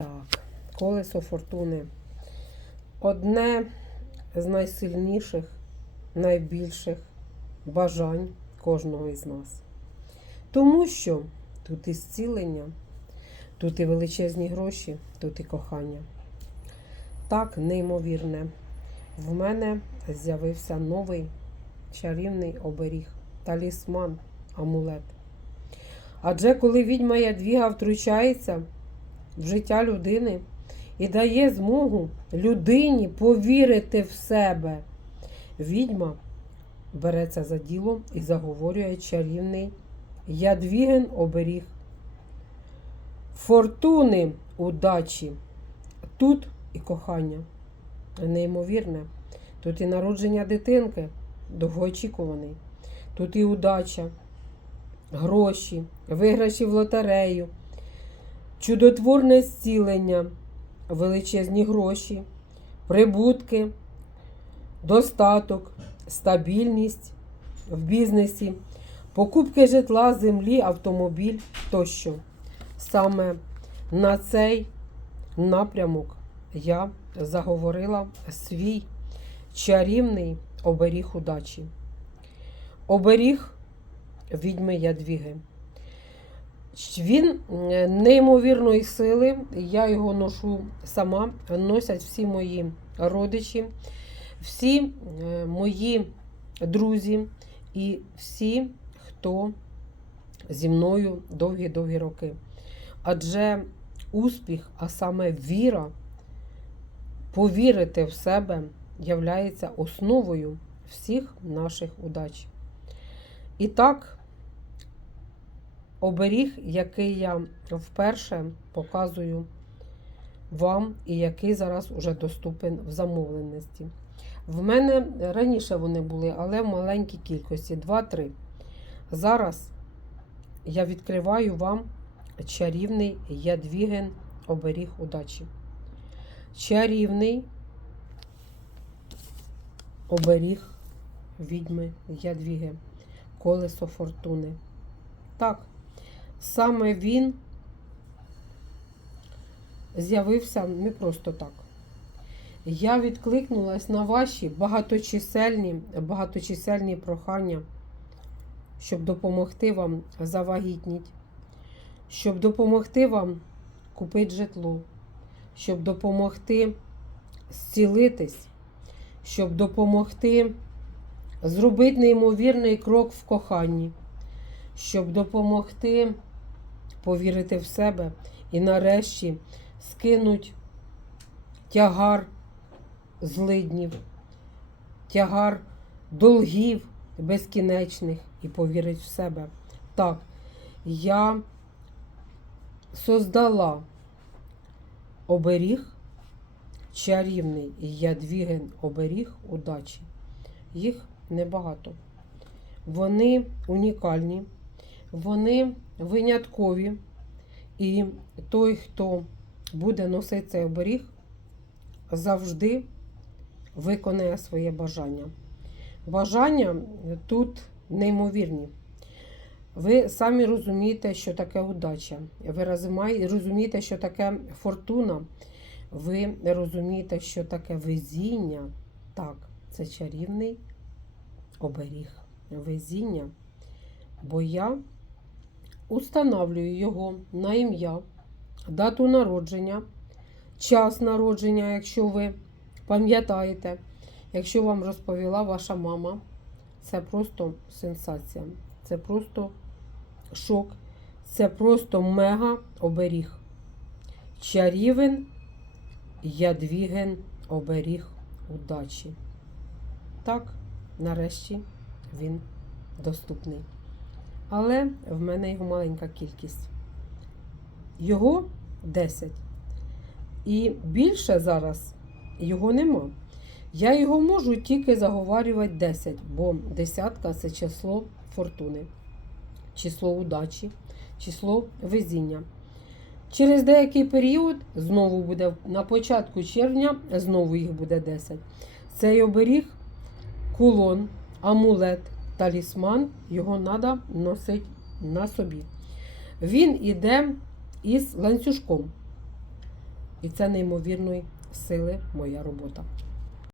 Так, колесо фортуни. Одне з найсильніших, найбільших бажань кожного із нас. Тому що тут і зцілення, тут і величезні гроші, тут і кохання. Так, неймовірне. В мене з'явився новий чарівний оберіг, талісман, амулет. Адже коли відьма Ядвіга втручається в життя людини і дає змогу людині повірити в себе, відьма береться за діло і заговорює чарівний Ядвіген оберіг. Фортуни удачі. Тут і кохання. Неймовірне. Тут і народження дитинки, довгоочікуваний. Тут і удача, гроші, виграші в лотерею, чудотворне зцілення, величезні гроші, прибутки, достаток, стабільність в бізнесі, покупки житла, землі, автомобіль тощо. Саме на цей напрямок я заговорила свій чарівний оберіг удачі. Оберіг відьми Ядвіги. Він неймовірної сили, я його ношу сама, носять всі мої родичі, всі мої друзі і всі, хто зі мною довгі-довгі роки. Адже успіх, а саме віра, повірити в себе являється основою всіх наших удач. І так, оберіг, який я вперше показую вам, і який зараз уже доступен в замовленості. В мене раніше вони були, але в маленькій кількості 2-3. Зараз я відкриваю вам чарівний ядвіген оберіг удачі. Чарівний оберіг відьми Ядвіги, колесо фортуни. Так, саме він з'явився не просто так. Я відкликнулась на ваші багаточисельні, багаточисельні прохання, щоб допомогти вам завагітніти, щоб допомогти вам купити житло, щоб допомогти зцілитись, щоб допомогти зробити неймовірний крок в коханні, щоб допомогти повірити в себе і нарешті скинуть тягар злиднів, тягар долгів безкінечних і повірить в себе. Так, я создала оберіг, чарівний ядвіген оберіг удачі. Їх небагато. Вони унікальні, вони виняткові. І той, хто буде носити цей оберіг, завжди виконає своє бажання. Бажання тут неймовірні. Ви самі розумієте, що таке удача. Ви розумієте, що таке фортуна. Ви розумієте, що таке везіння. Так, це чарівний оберіг. Везіння. Бо я установлюю його на ім'я, дату народження, час народження, якщо ви пам'ятаєте, якщо вам розповіла ваша мама, це просто сенсація. Це просто шок. Це просто мега оберіг. Чарівен ядвіген оберіг удачі. Так, нарешті він доступний. Але в мене його маленька кількість. Його 10. І більше зараз його нема. Я його можу тільки заговарювати 10, бо десятка це число фортуни, число удачі, число везіння. Через деякий період, знову буде на початку червня, знову їх буде 10. Цей оберіг, кулон, амулет, талісман, його треба носити на собі. Він іде із ланцюжком. І це неймовірної сили моя робота.